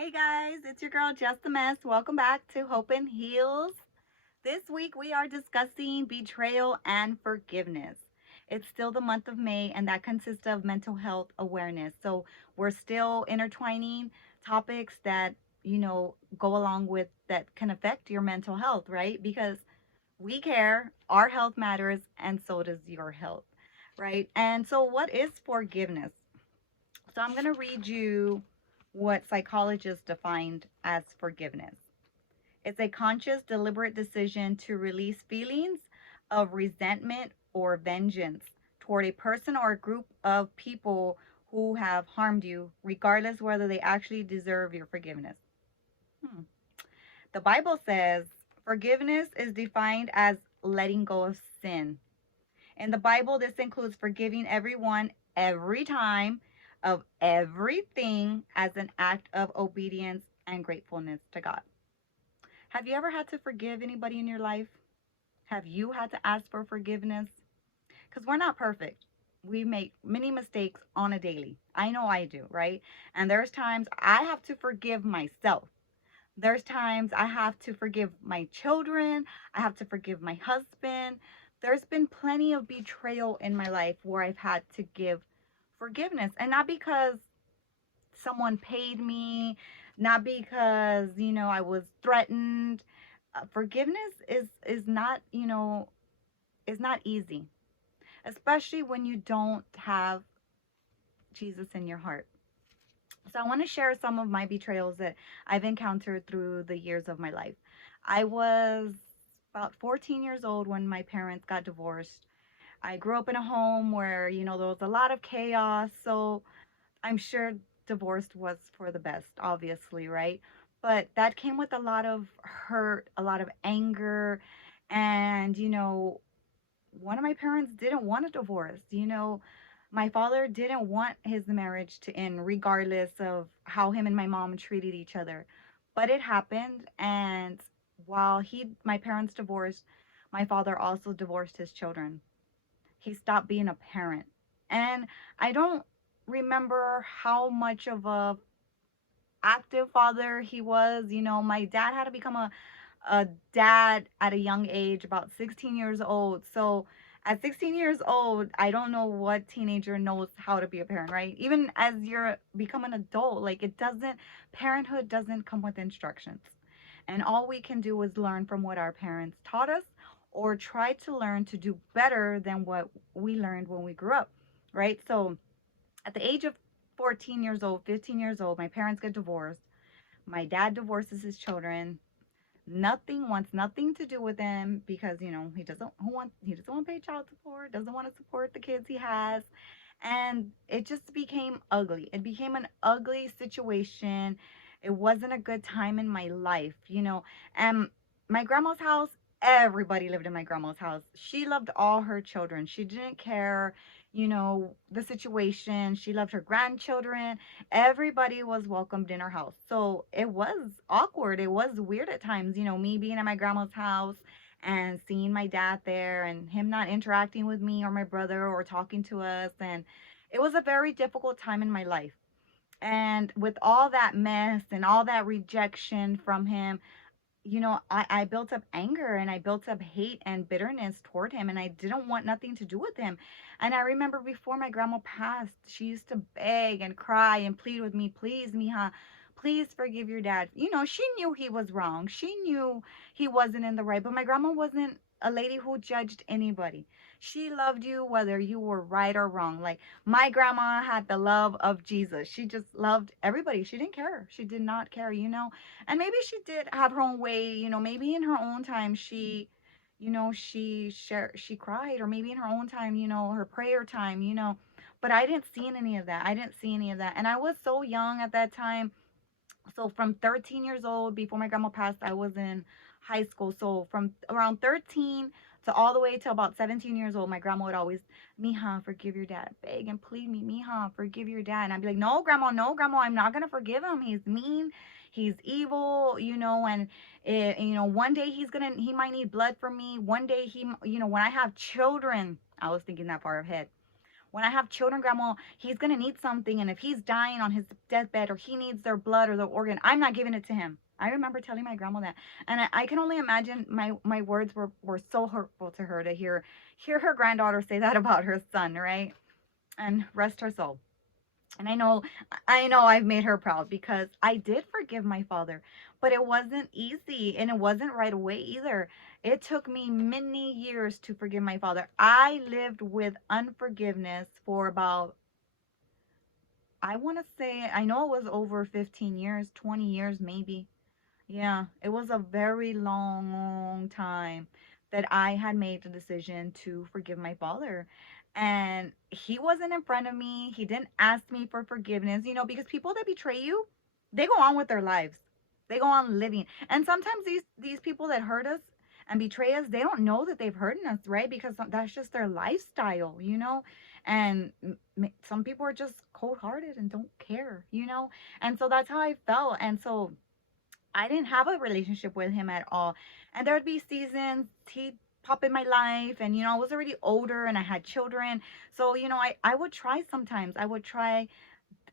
Hey guys, it's your girl Jess the Mess. Welcome back to Hope and Heals. This week we are discussing betrayal and forgiveness. It's still the month of May, and that consists of mental health awareness. So we're still intertwining topics that, go along with that can affect your mental health, right? Because we care, our health matters, and so does your health, right? And so, what is forgiveness? So I'm going to read you what psychologists defined as forgiveness. It's a conscious, deliberate decision to release feelings of resentment or vengeance toward a person or a group of people who have harmed you, regardless whether they actually deserve your forgiveness. Hmm. The Bible says forgiveness is defined as letting go of sin. In the Bible, this includes forgiving everyone every time of everything as an act of obedience and gratefulness to God. Have you ever had to forgive anybody in your life? Have you had to ask for forgiveness? Because we're not perfect. We make many mistakes on a daily. I know I do, right? And there's times I have to forgive myself. There's times I have to forgive my children. I have to forgive my husband. There's been plenty of betrayal in my life where I've had to give forgiveness. And not because someone paid me, not because, I was threatened. Forgiveness is not, is not easy, especially when you don't have Jesus in your heart. So I want to share some of my betrayals that I've encountered through the years of my life. I was about 14 years old when my parents got divorced. I grew up in a home where, there was a lot of chaos. So I'm sure divorce was for the best, obviously, right? But that came with a lot of hurt, a lot of anger. And, one of my parents didn't want a divorce. My father didn't want his marriage to end, regardless of how him and my mom treated each other. But it happened, and while my parents divorced, my father also divorced his children. He stopped being a parent, and I don't remember how much of a active father he was. My dad had to become a dad at a young age, about 16 years old. So at 16 years old, I don't know what teenager knows how to be a parent, right? Even as you're become an adult, like parenthood doesn't come with instructions. And all we can do is learn from what our parents taught us or try to learn to do better than what we learned when we grew up, right? So at the age of 14 years old, 15 years old, my parents get divorced. My dad divorces his children. Nothing wants nothing to do with him because he doesn't want to pay child support, doesn't want to support the kids he has, and it just became ugly. It became an ugly situation. It wasn't a good time in my life, And my grandma's house, everybody lived in my grandma's house. She loved all her children. She didn't care, the situation. She loved her grandchildren. Everybody was welcomed in her house. So it was awkward. It was weird at times, me being at my grandma's house and seeing my dad there and him not interacting with me or my brother or talking to us. And it was a very difficult time in my life. And with all that mess and all that rejection from him, I built up anger and I built up hate and bitterness toward him, and I didn't want nothing to do with him. And I remember before my grandma passed, she used to beg and cry and plead with me, please, mija, please forgive your dad. She knew he was wrong. She knew he wasn't in the right, but my grandma wasn't a lady who judged anybody. She loved you whether you were right or wrong. Like my grandma had the love of Jesus. She just loved everybody. She didn't care. She did not care. And maybe she did have her own way, maybe in her own time she cried, or maybe in her own time, her prayer time, but I didn't see any of that. I didn't see any of that. And I was so young at that time. So from 13 years old, before my grandma passed, I was in high school. So from around 13 to all the way to about 17 years old, my grandma would always, mija, forgive your dad. Beg and plead me, mija, forgive your dad. And I'd be like, no, grandma, I'm not going to forgive him. He's mean. He's evil, and one day he might need blood from me. One day when I have children, I was thinking that far ahead. When I have children, grandma, he's gonna need something, and if he's dying on his deathbed or he needs their blood or their organ, I'm not giving it to him. I remember telling my grandma that, and I can only imagine my words were so hurtful to her to hear her granddaughter say that about her son, right? And rest her soul. And I know I've made her proud because I did forgive my father, but it wasn't easy and it wasn't right away either. It took me many years to forgive my father. I lived with unforgiveness for about, I want to say, I know it was over 15 years, 20 years maybe. Yeah, it was a very long time that I had made the decision to forgive my father. And he wasn't in front of me. He didn't ask me for forgiveness, because people that betray you, they go on with their lives. They go on living. And sometimes these people that hurt us and betray us, they don't know that they've hurt us, right? Because that's just their lifestyle. And some people are just cold-hearted and don't care. And so that's how I felt. And so I didn't have a relationship with him at all. And there would be seasons he'd pop in my life, and I was already older and I had children. So, I would try sometimes. I would try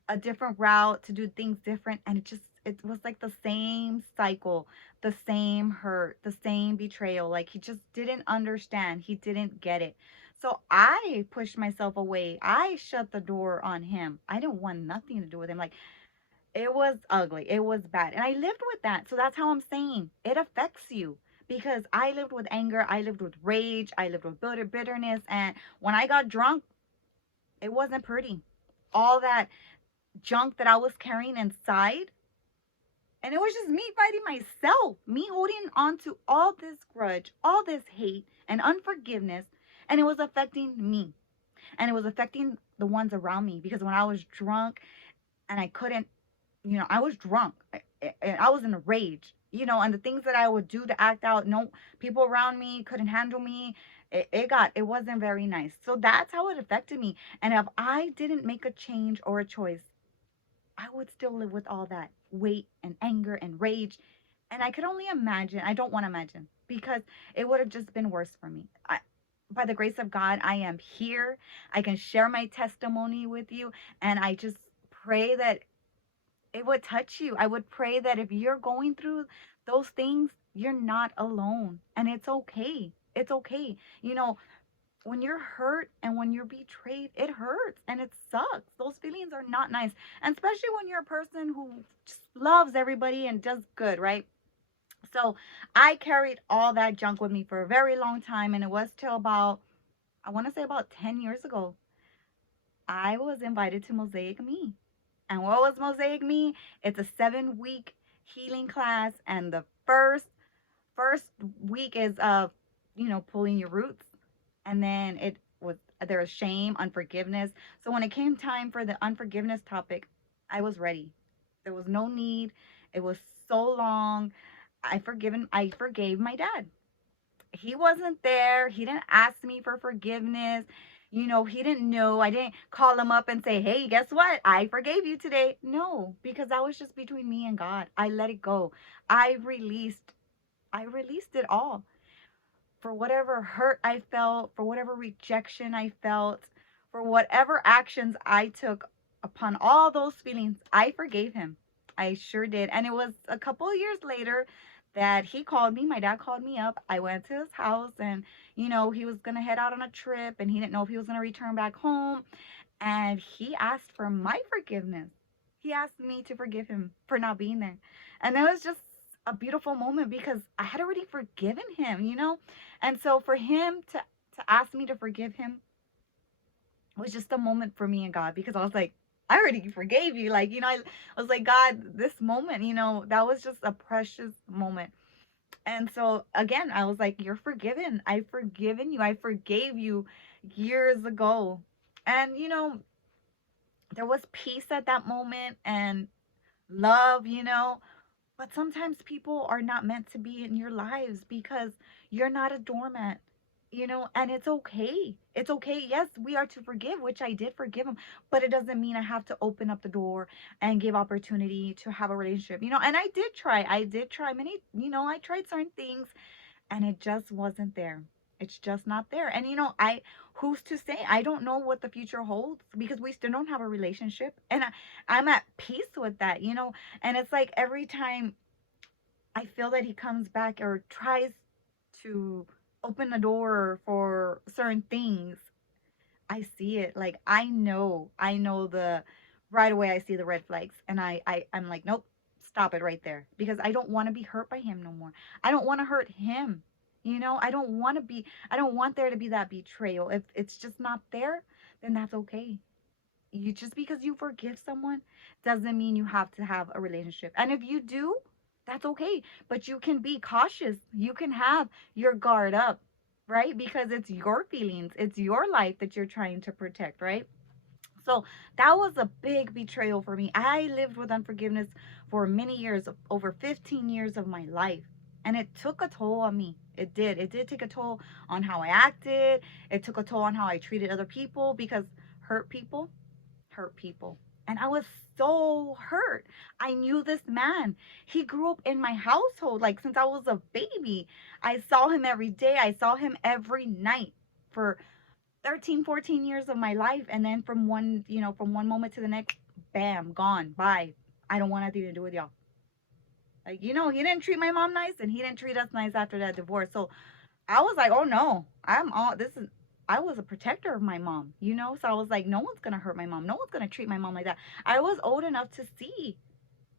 a different route to do things different, and it was like the same cycle, the same hurt, the same betrayal. Like he just didn't understand. He didn't get it. So I pushed myself away. I shut the door on him. I didn't want nothing to do with him. Like it was ugly. It was bad. And I lived with that. So that's how I'm saying it affects you because I lived with anger. I lived with rage. I lived with bitterness. And when I got drunk, it wasn't pretty. All that junk that I was carrying inside. And it was just me fighting myself, me holding on to all this grudge, all this hate and unforgiveness. And it was affecting me. And it was affecting the ones around me because when I was drunk and I couldn't, I was drunk. I was in a rage, and the things that I would do to act out, no, people around me couldn't handle me. It wasn't very nice. So that's how it affected me. And if I didn't make a change or a choice, I would still live with all that weight and anger and rage. And I could only imagine, I don't want to imagine because it would have just been worse for me. By the grace of God, I am here. I can share my testimony with you. And I just pray that it would touch you. I would pray that if you're going through those things, you're not alone. And it's okay. It's okay. When you're hurt and when you're betrayed, it hurts and it sucks. Those feelings are not nice. And especially when you're a person who just loves everybody and does good, right? So I carried all that junk with me for a very long time. And it was till about, I want to say about 10 years ago, I was invited to Mosaic Me. And what was Mosaic Me? It's a 7-week healing class, and the first week is pulling your roots, and then there was shame, unforgiveness. So when it came time for the unforgiveness topic, I was ready. There was no need. It was so long. I forgave my dad. He wasn't there. He didn't ask me for forgiveness. He didn't know. I didn't call him up and say, "Hey, guess what? I forgave you today." No, because that was just between me and God. I let it go. I released it all. For whatever hurt I felt, for whatever rejection I felt, for whatever actions I took upon all those feelings, I forgave him. I sure did. And it was a couple of years later that he called me. My dad called me up. I went to his house and, he was going to head out on a trip and he didn't know if he was going to return back home. And he asked for my forgiveness. He asked me to forgive him for not being there. And that was just a beautiful moment because I had already forgiven him. And so for him to ask me to forgive him was just a moment for me and God because I was like, I already forgave you. Like, I was like, God, this moment, that was just a precious moment. And so again, I was like, you're forgiven. I've forgiven you. I forgave you years ago. And, there was peace at that moment and love. But sometimes people are not meant to be in your lives because you're not a doormat. And it's okay. It's okay. Yes, we are to forgive, which I did forgive him, but it doesn't mean I have to open up the door and give opportunity to have a relationship. And I did try many, I tried certain things and it just wasn't there. It's just not there. And who's to say? I don't know what the future holds because we still don't have a relationship. And I'm at peace with that, And it's like every time I feel that he comes back or tries to open the door for certain things, I see it. Like I know the right away. I see the red flags, and I'm like, nope, stop it right there because I don't want to be hurt by him no more. I don't want to hurt him. I don't want to be. I don't want there to be that betrayal. If it's just not there, then that's okay. You just because you forgive someone doesn't mean you have to have a relationship. And if you do, that's okay. But you can be cautious. You can have your guard up, right? Because it's your feelings, it's your life that you're trying to protect, right? So that was a big betrayal for me. I lived with unforgiveness for many years, over 15 years of my life. And it took a toll on me. It did. It did take a toll on how I acted. It took a toll on how I treated other people because hurt people hurt people. And I was so hurt. I knew this man. He grew up in my household like since I was a baby. I saw him every day. I saw him every night for 13, 14 years of my life. And then from one moment to the next, bam, gone. Bye. I don't want nothing to do with y'all. Like, he didn't treat my mom nice and he didn't treat us nice after that divorce. So I was like, oh no, I was a protector of my mom. So I was like, no one's gonna hurt my mom. No one's gonna treat my mom like that. I was old enough to see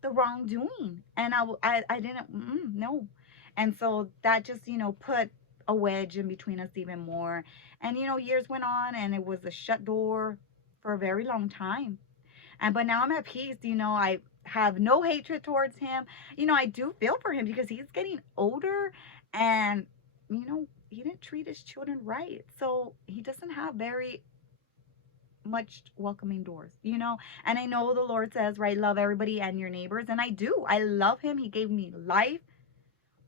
the wrongdoing, and I didn't, no. And so that just, put a wedge in between us even more. And, years went on and it was a shut door for a very long time. But now I'm at peace. I have no hatred towards him. I do feel for him because he's getting older and, he didn't treat his children right. So he doesn't have very much welcoming doors. And I know the Lord says, right, love everybody and your neighbors. And I do. I love him. He gave me life,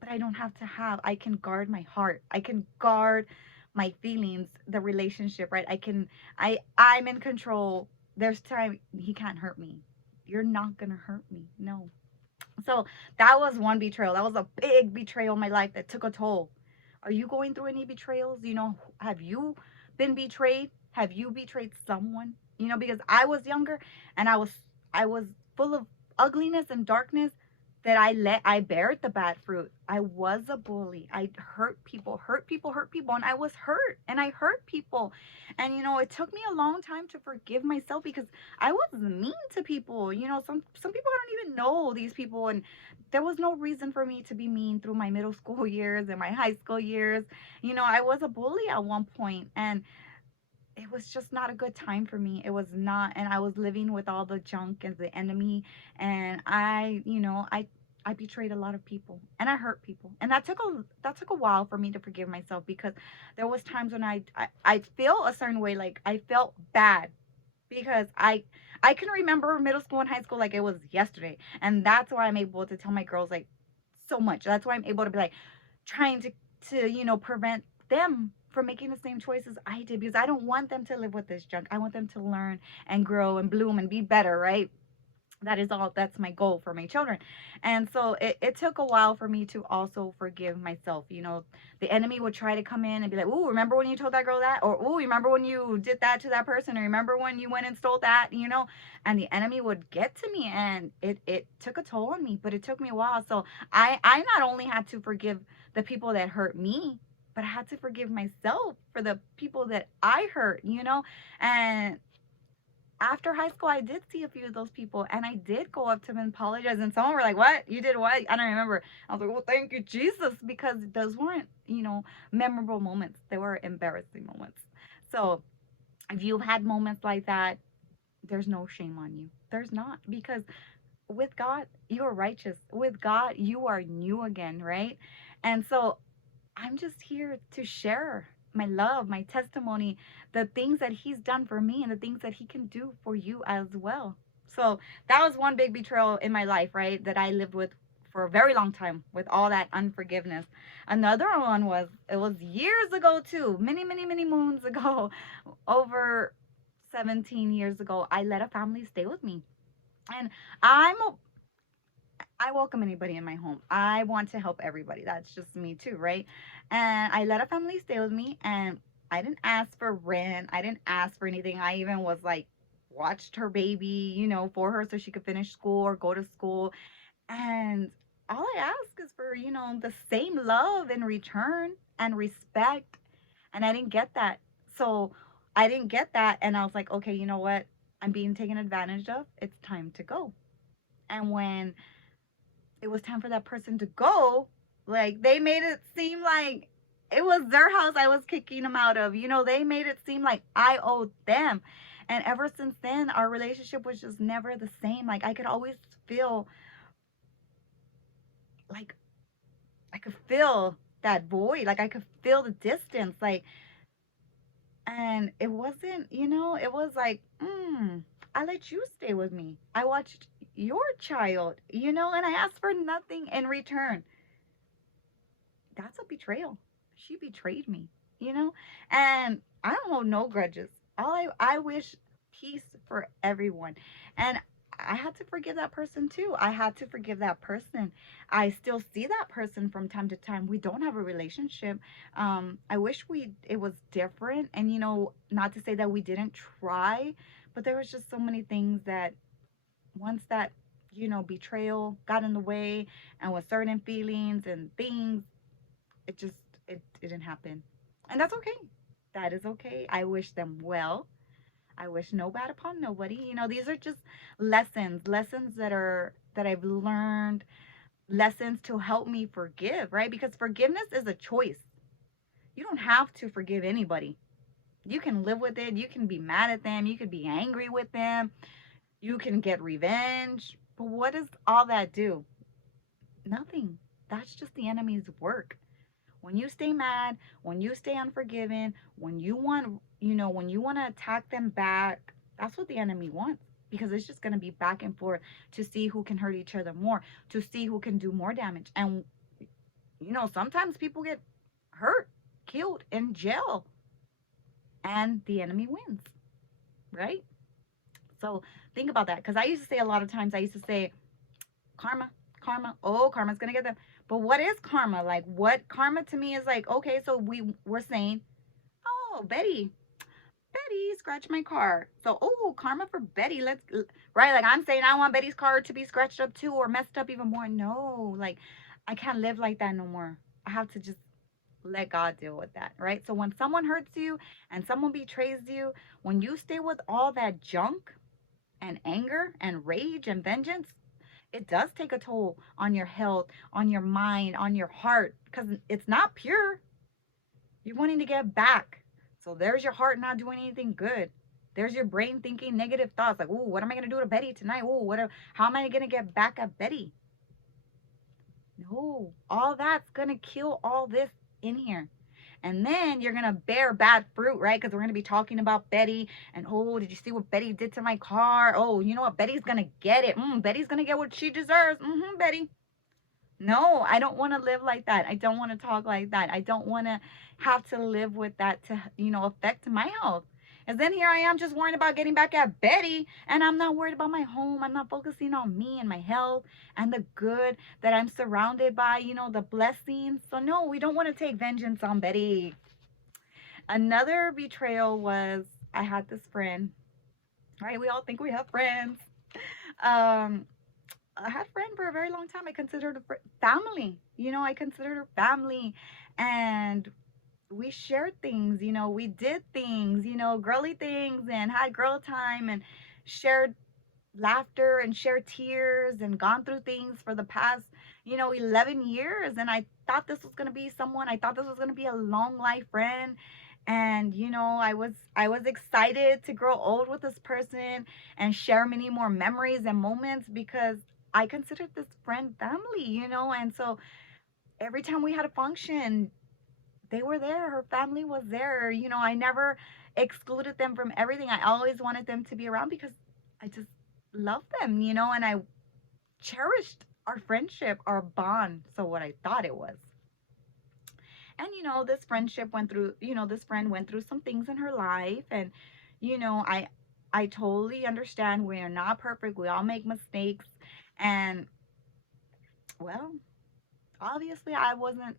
but I don't have to I can guard my heart. I can guard my feelings, the relationship, right? I'm in control. There's time he can't hurt me. You're not gonna hurt me. No. So that was one betrayal. That was a big betrayal in my life that took a toll. Are you going through any betrayals? Have you been betrayed? Have you betrayed someone? Because I was younger and I was full of ugliness and darkness that I bared the bad fruit. I was a bully. I hurt people, and I was hurt and I hurt people. And it took me a long time to forgive myself because I was mean to people. Some people I don't even know these people, and there was no reason for me to be mean through my middle school years and my high school years. I was a bully at one point, and it was just not a good time for me. It was not, and I was living with all the junk and the enemy, and I betrayed a lot of people and I hurt people, and that took a while for me to forgive myself because there was times when I feel a certain way, like I felt bad because I can remember middle school and high school like it was yesterday, and that's why I'm able to tell my girls like so much. That's why I'm able to be like trying to prevent them from making the same choices I did because I don't want them to live with this junk. I want them to learn and grow and bloom and be better, right? That's my goal for my children. And so it took a while for me to also forgive myself. The enemy would try to come in and be like, "Ooh, remember when you told that girl that?" Or, "Ooh, remember when you did that to that person?" Or, "Remember when you went and stole that?" And the enemy would get to me, and it took a toll on me, but it took me a while. So I not only had to forgive the people that hurt me, but I had to forgive myself for the people that I hurt. And after high school, I did see a few of those people, and I did go up to them and apologize. And some were like, "What? You did what?" I don't remember. I was like, "Well, thank you, Jesus," because those weren't, memorable moments. They were embarrassing moments. So if you've had moments like that, there's no shame on you. There's not, because with God, you are righteous. With God, you are new again, right? And so I'm just here to share my love, my testimony, the things that he's done for me and the things that he can do for you as well. So that was one big betrayal in my life, right? That I lived with for a very long time with all that unforgiveness. Another one it was years ago too, many, many, many moons ago, over 17 years ago, I let a family stay with me. And I'm I welcome anybody in my home. I want to help everybody. That's just me too, right? And I let a family stay with me, and I didn't ask for rent. I didn't ask for anything. I even was like, watched her baby, for her so she could finish school or go to school. And all I ask is for, the same love in return and respect. And I didn't get that. So I didn't get that. And I was like, okay, you know what? I'm being taken advantage of. It's time to go. And when it was time for that person to go, like they made it seem like it was their house I was kicking them out of. They made it seem like I owed them. And ever since then, our relationship was just never the same. Like I could always feel like I could feel that void. Like I could feel the distance. Like, and it wasn't, it was like, I let you stay with me. I watched your child, and I asked for nothing in return. That's a betrayal. She betrayed me, you know? And I don't hold no grudges. I wish peace for everyone. And I had to forgive that person too. I had to forgive that person. I still see that person from time to time. We don't have a relationship. I wish it was different. And not to say that we didn't try, but there was just so many things that once that betrayal got in the way, and with certain feelings and things, it just it didn't happen. And that's okay. That is okay. I wish them well. I wish no bad upon nobody. These are just lessons that I've learned, lessons to help me forgive, right? Because forgiveness is a choice. You don't have to forgive anybody. You can live with it. You can be mad at them. You could be angry with them. You can get revenge. But what does all that do? Nothing. That's just the enemy's work. When you stay mad, when you stay unforgiven, when you want to attack them back, that's what the enemy wants, because it's just going to be back and forth to see who can hurt each other more, to see who can do more damage. And sometimes people get hurt, killed, in jail, and the enemy wins, right? So think about that, because I used to say a lot of times, I used to say, karma, karma, oh, karma's going to get them. But what is karma? Like, what karma to me is like, okay, so we're saying, oh, Betty scratched my car. So, oh, karma for Betty. Right? Like, I'm saying I want Betty's car to be scratched up too, or messed up even more. No, like, I can't live like that no more. I have to just let God deal with that, right? So, when someone hurts you and someone betrays you, when you stay with all that junk and anger and rage and vengeance, it does take a toll on your health, on your mind, on your heart, because it's not pure. You're wanting to get back. So there's your heart not doing anything good. There's your brain thinking negative thoughts like, "Ooh, what am I gonna do to Betty tonight? Ooh, how am I gonna get back at Betty?" No, all that's gonna kill all this in here. And then you're gonna bear bad fruit, right? Because we're gonna be talking about Betty, and oh, did you see what Betty did to my car? Oh, you know what? Betty's gonna get it. Betty's gonna get what she deserves. Betty. No, I don't want to live like that. I don't want to talk like that. I don't want to have to live with that to, affect my health. And then here I am just worrying about getting back at Betty, and I'm not worried about my home. I'm not focusing on me and my health and the good that I'm surrounded by, the blessings. So, no, we don't want to take vengeance on Betty. Another betrayal was I had this friend, right? We all think we have friends. Um, I had a friend for a very long time. I considered her family. I considered her family, and we shared things. We did things. Girly things, and had girl time, and shared laughter and shared tears, and gone through things for the past 11 years. And I thought this was going to be someone. I thought this was going to be a long life friend. And I was excited to grow old with this person and share many more memories and moments, because I considered this friend family. And so every time we had a function, they were there. Her family was there. I never excluded them from everything. I always wanted them to be around, because I just love them, and I cherished our friendship, our bond. So what I thought it was. And this friendship went through, this friend went through some things in her life, and I totally understand we are not perfect. We all make mistakes, and Well, obviously I wasn't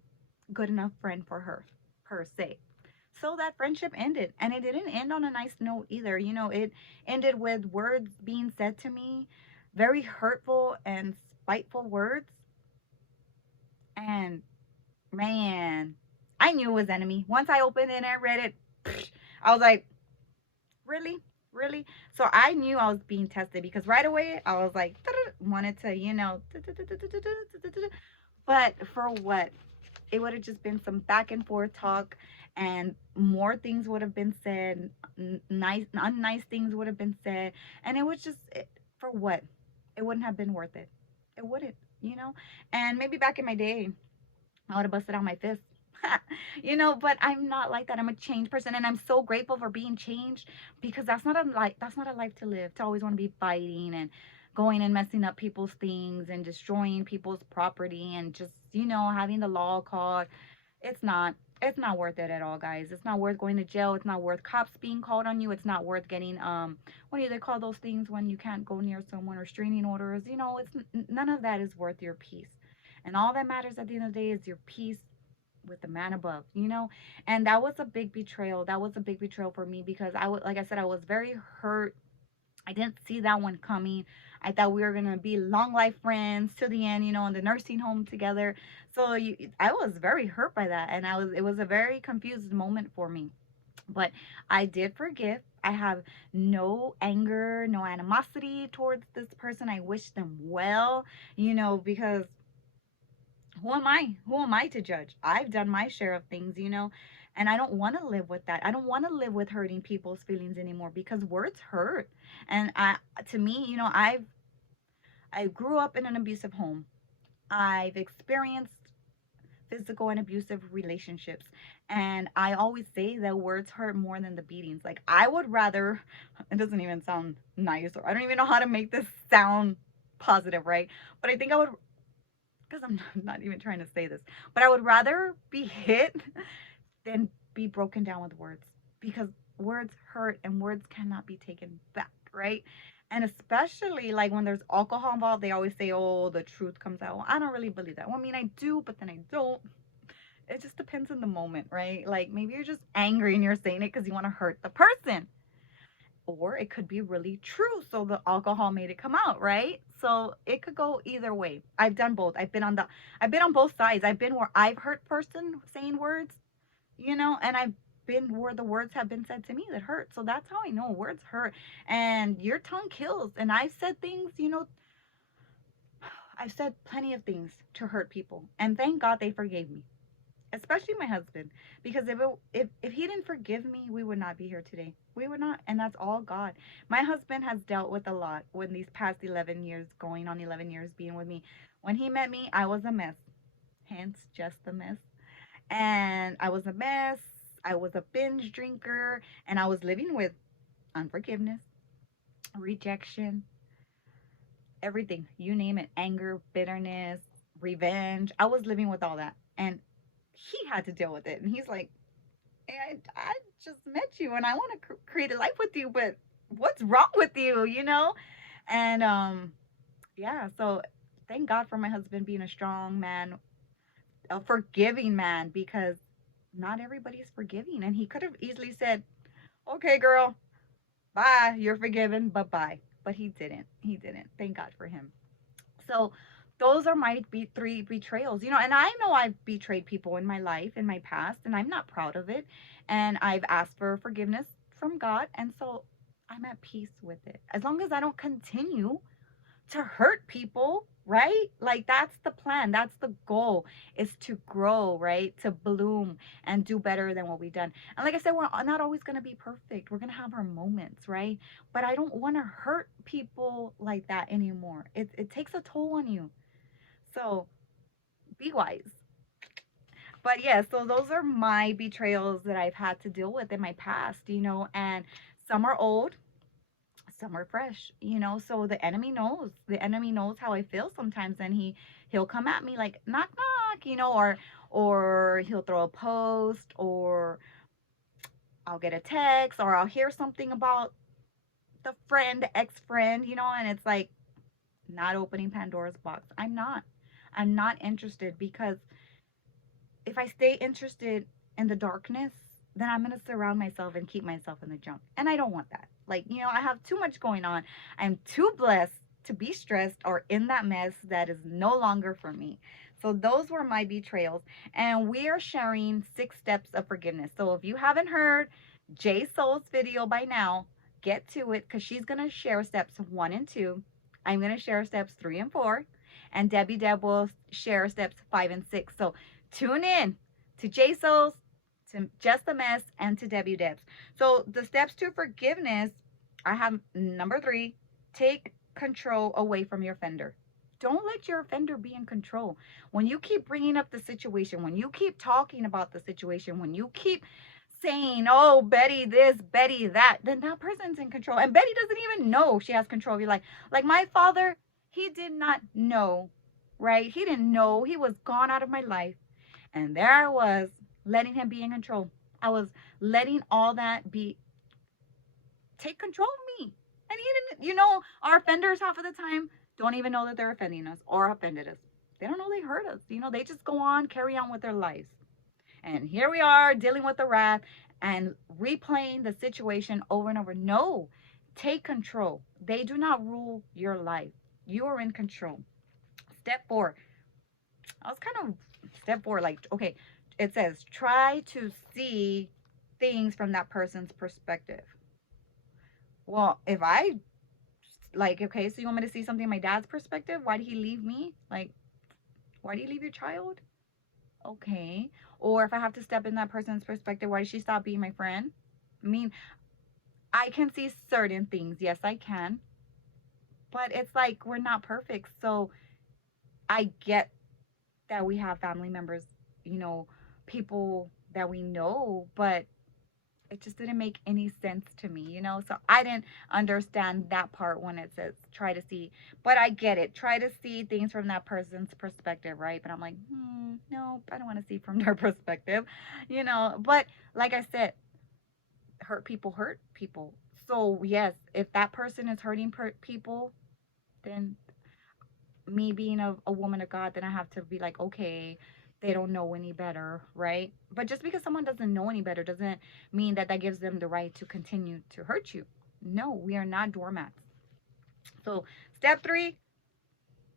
good enough friend for her per se. So that friendship ended, and it didn't end on a nice note either. It ended with words being said to me, very hurtful and spiteful words. And man, I knew it was enemy. Once I opened it and I read it, I was like, really? Really? So I knew I was being tested because right away I was like, wanted to, but for what? It would have just been some back and forth talk, and more things would have been said, nice unnice things would have been said, and it was just for what? It wouldn't have been worth it. It wouldn't, you know. And maybe back in my day I would have busted out my fist. But I'm not like that. I'm a changed person, and I'm so grateful for being changed, because that's not a life to live, to always want to be fighting and going and messing up people's things and destroying people's property and just, having the law called. It's not worth it at all, guys. It's not worth going to jail. It's not worth cops being called on you. It's not worth getting what do they call those things when you can't go near someone, or restraining orders. It's none of that is worth your peace. And all that matters at the end of the day is your peace with the man above. And that was a big betrayal. That was a big betrayal for me, because like I said, I was very hurt. I didn't see that one coming. I thought we were gonna be long life friends to the end, in the nursing home together. So I was very hurt by that, and it was a very confused moment for me. But I did forgive. I have no anger, no animosity towards this person. I wish them well, because who am I? Who am I to judge? I've done my share of things. And I don't want to live with that. I don't want to live with hurting people's feelings anymore, because words hurt. And to me, I grew up in an abusive home. I've experienced physical and abusive relationships, and I always say that words hurt more than the beatings. Like, I would rather, it doesn't even sound nice, or I don't even know how to make this sound positive, right? But I think I would, because I'm not even trying to say this, but I would rather be hit than be broken down with words, because words hurt and words cannot be taken back, right? And especially like when there's alcohol involved, they always say, oh, the truth comes out. Well, I don't really believe that. Well, I mean, I do, but then I don't. It just depends on the moment, right? Like, maybe you're just angry and you're saying it because you want to hurt the person, or it could be really true, so the alcohol made it come out, right? So it could go either way. I've done both. I've been on both sides. I've been where I've hurt person saying words, and I've been where the words have been said to me that hurt. So that's how I know words hurt, and your tongue kills. And I've said things, I've said plenty of things to hurt people, and thank God they forgave me, especially my husband, because if he didn't forgive me, we would not be here today. We would not. And that's all God. My husband has dealt with a lot when these past 11 years, going on 11 years being with me. When he met me, I was a mess, hence just a mess. And I was a mess. I was a binge drinker, and I was living with unforgiveness, rejection, everything, you name it, anger, bitterness, revenge. I was living with all that, and he had to deal with it. And he's like, hey, I just met you and I want to create a life with you, but what's wrong with you? And yeah, so thank God for my husband being a strong man, a forgiving man, because not everybody's forgiving. And he could have easily said, okay, girl, bye, you're forgiven, bye bye. But he didn't. He didn't. Thank God for him. So those are my three betrayals, and I know I've betrayed people in my life, in my past, and I'm not proud of it. And I've asked for forgiveness from God. And so I'm at peace with it. As long as I don't continue to hurt people, right? Like, that's the plan. That's the goal, is to grow, right? To bloom and do better than what we've done. And like I said, we're not always going to be perfect. We're going to have our moments, right? But I don't want to hurt people like that anymore. It takes a toll on you. So be wise. But yeah, so those are my betrayals that I've had to deal with in my past, and some are old, some are fresh. So the enemy knows how I feel sometimes, and he'll come at me like, knock knock, or he'll throw a post, or I'll get a text, or I'll hear something about the friend, the ex-friend, and it's like, not opening Pandora's box. I'm not. I'm not interested, because if I stay interested in the darkness, then I'm going to surround myself and keep myself in the junk. And I don't want that. Like, I have too much going on. I'm too blessed to be stressed or in that mess that is no longer for me. So those were my betrayals. And we are sharing 6 steps of forgiveness. So if you haven't heard Jay Soul's video by now, get to it, because she's going to share steps 1 and 2. I'm going to share steps 3 and 4. And Debbie Deb will share steps 5 and 6. So tune in to J Souls, to Just the Mess, and to W Debs. So the steps to forgiveness, I have number 3: take control away from your offender. Don't let your offender be in control. When you keep bringing up the situation, when you keep talking about the situation, when you keep saying, oh, Betty this, Betty that, then that person's in control. And Betty doesn't even know she has control of your life. Like my father, he did not know, right? He didn't know. He was gone out of my life. And there I was, letting him be in control. I was letting all that be, take control of me. And he didn't, our offenders half of the time don't even know that they're offending us or offended us. They don't know they hurt us. They just go on, carry on with their lives. And here we are dealing with the wrath and replaying the situation over and over. No, take control. They do not rule your life. You are in control. Step 4. I was kind of step 4, like, okay, it says try to see things from that person's perspective. Well, if I, like, okay, so you want me to see something my dad's perspective? Why did he leave me? Like, why did you leave your child? Okay. Or if I have to step in that person's perspective, why did she stop being my friend? I mean, I can see certain things. Yes, I can. But it's like we're not perfect. So I get that we have family members, people that we know, but it just didn't make any sense to me. So I didn't understand that part when it says try to see, but I get it. Try to see things from that person's perspective, right? But I'm like, no, I don't want to see from their perspective. But like I said, hurt people hurt people. So yes, if that person is hurting people, then me being a woman of God, then I have to be like, okay, they don't know any better, right? But just because someone doesn't know any better doesn't mean that that gives them the right to continue to hurt you. No, we are not doormats. So, step 3,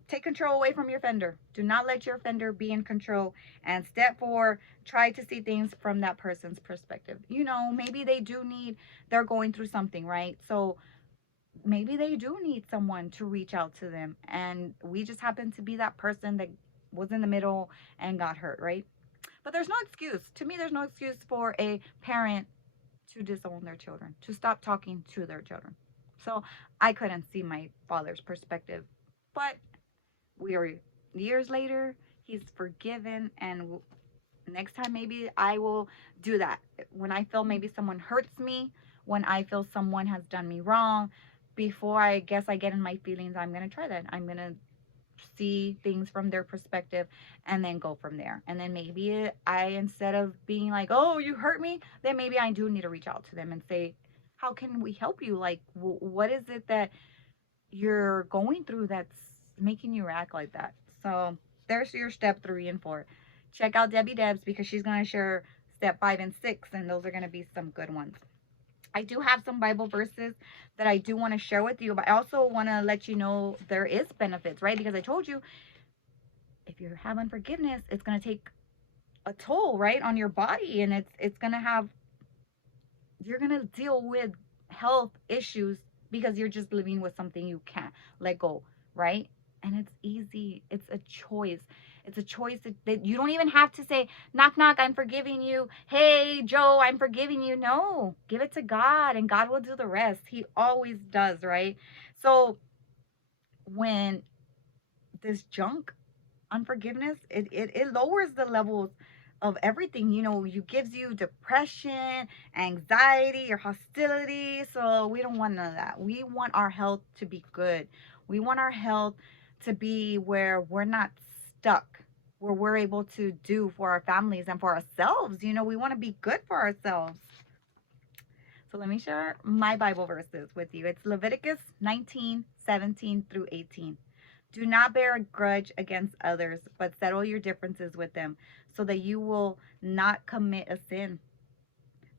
take control away from your offender. Do not let your offender be in control. And step 4, try to see things from that person's perspective. Maybe they're going through something, right? So, maybe they do need someone to reach out to them, and we just happen to be that person that was in the middle and got hurt, right? But there's no excuse. To me, there's no excuse for a parent to disown their children, to stop talking to their children. So I couldn't see my father's perspective, but we are years later. He's forgiven, and next time maybe I will do that. When I feel maybe someone hurts me, when I feel someone has done me wrong, before I guess I get in my feelings, I'm going to try that. I'm going to see things from their perspective and then go from there. And then maybe I, instead of being like, oh, you hurt me, then maybe I do need to reach out to them and say, how can we help you? Like, what is it that you're going through that's making you act like that? So there's your step 3 and 4. Check out Debbie Debs, because she's going to share step 5 and 6, and those are going to be some good ones. I do have some Bible verses that I do want to share with you, but I also want to let you know there is benefits, right? Because I told you, if you have unforgiveness, it's going to take a toll, right, on your body, and it's going to have, you're going to deal with health issues because you're just living with something you can't let go, right? And it's easy. It's a choice. It's a choice that you don't even have to say, knock, knock, I'm forgiving you. Hey, Joe, I'm forgiving you. No, give it to God, and God will do the rest. He always does, right? So when this junk, unforgiveness, it lowers the levels of everything. You gives you depression, anxiety, or hostility. So we don't want none of that. We want our health to be good. We want our health to be where we're not stuck, where we're able to do for our families and for ourselves. We want to be good for ourselves. So let me share my Bible verses with you. It's Leviticus 19:17 through 18. Do not bear a grudge against others, but settle your differences with them so that you will not commit a sin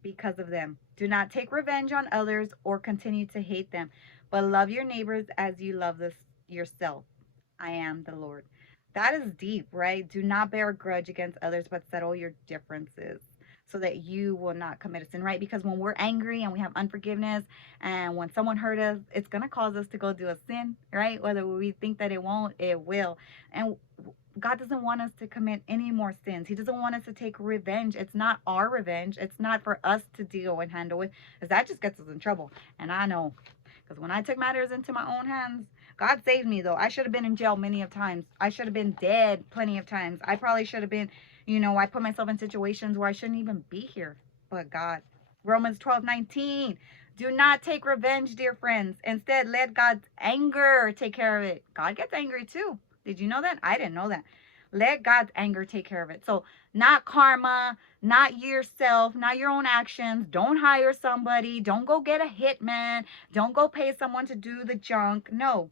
because of them. Do not take revenge on others or continue to hate them, but love your neighbors as you love this yourself. I am the Lord. That is deep, right? Do not bear a grudge against others, but settle your differences so that you will not commit a sin, right? Because when we're angry and we have unforgiveness and when someone hurt us, it's going to cause us to go do a sin, right? Whether we think that it won't, it will. And God doesn't want us to commit any more sins. He doesn't want us to take revenge. It's not our revenge. It's not for us to deal and handle it, because that just gets us in trouble. And I know, because when I took matters into my own hands, God saved me, though. I should have been in jail many of times. I should have been dead plenty of times. I probably should have been, I put myself in situations where I shouldn't even be here. But God. Romans 12:19. Do not take revenge, dear friends. Instead, let God's anger take care of it. God gets angry too. Did you know that? I didn't know that. Let God's anger take care of it. So, not karma, not yourself, not your own actions. Don't hire somebody. Don't go get a hitman. Don't go pay someone to do the junk. No.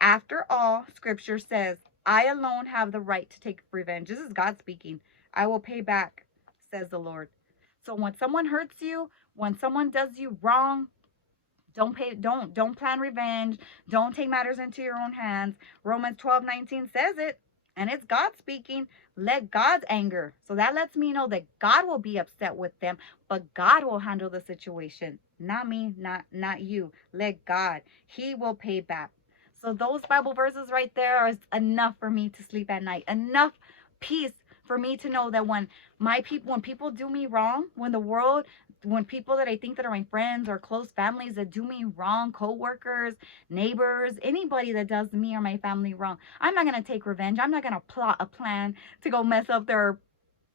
After all, scripture says, I alone have the right to take revenge. This is God speaking. I will pay back, says the Lord. So when someone hurts you, when someone does you wrong, don't plan revenge. Don't take matters into your own hands. Romans 12:19 says it, and it's God speaking. Let God's anger. So that lets me know that God will be upset with them, but God will handle the situation. Not me, not you. Let God. He will pay back. So those Bible verses right there are enough for me to sleep at night. Enough peace for me to know that when people do me wrong, when people that I think that are my friends or close families that do me wrong, co-workers, neighbors, anybody that does me or my family wrong, I'm not going to take revenge. I'm not going to plot a plan to go mess up their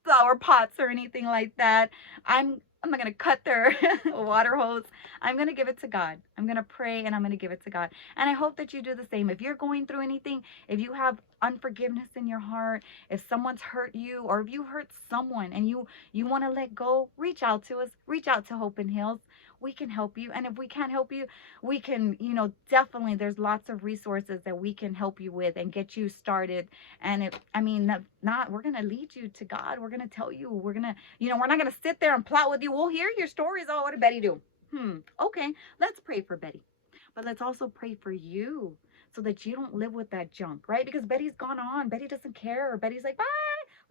flower pots or anything like that. I'm not going to cut their water hose. I'm going to give it to God. I'm going to pray and I'm going to give it to God. And I hope that you do the same. If you're going through anything, if you have unforgiveness in your heart, if someone's hurt you or if you hurt someone and you want to let go, reach out to us. Reach out to Hope and Heals. We can help you. And if we can't help you, we can, definitely there's lots of resources that we can help you with and get you started. And we're going to lead you to God. We're going to tell you, we're not going to sit there and plot with you. We'll hear your stories. Oh, what did Betty do? Okay, let's pray for Betty. But let's also pray for you so that you don't live with that junk, right? Because Betty's gone on. Betty doesn't care. Betty's like, bye,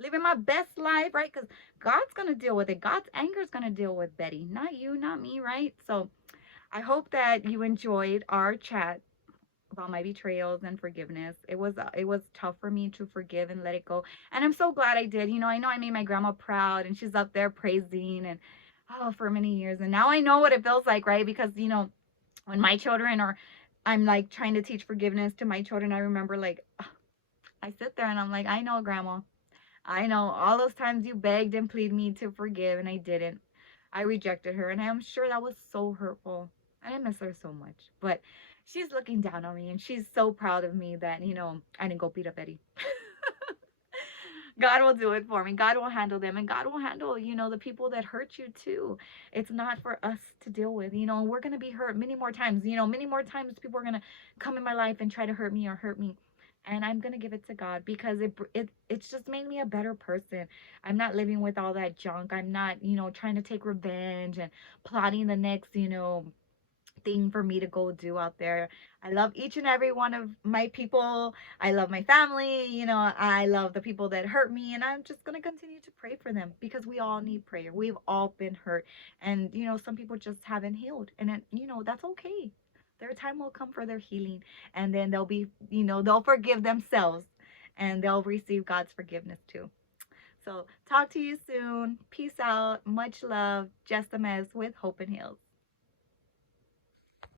living my best life, right? Because God's going to deal with it. God's anger is going to deal with Betty, not you, not me, right? So I hope that you enjoyed our chat about my betrayals and forgiveness. It was tough for me to forgive and let it go. And I'm so glad I did. I know I made my grandma proud and she's up there praising and for many years. And now I know what it feels like, right? Because, when my children or I'm like trying to teach forgiveness to my children, I remember like I sit there and I'm like, I know, grandma. I know all those times you begged and pleaded me to forgive and I didn't. I rejected her and I'm sure that was so hurtful. I miss her so much. But she's looking down on me and she's so proud of me that, I didn't go beat up Eddie. God will do it for me. God will handle them and God will handle, the people that hurt you too. It's not for us to deal with, we're going to be hurt many more times. Many more times people are going to come in my life and try to hurt me or hurt me. And I'm going to give it to God because it's just made me a better person. I'm not living with all that junk. I'm not, trying to take revenge and plotting the next, thing for me to go do out there. I love each and every one of my people. I love my family. I love the people that hurt me. And I'm just going to continue to pray for them because we all need prayer. We've all been hurt. And, some people just haven't healed. And, that's okay. Their time will come for their healing. And then they'll forgive themselves and they'll receive God's forgiveness too. So talk to you soon. Peace out. Much love. Jess the Mess with Hope and Heals.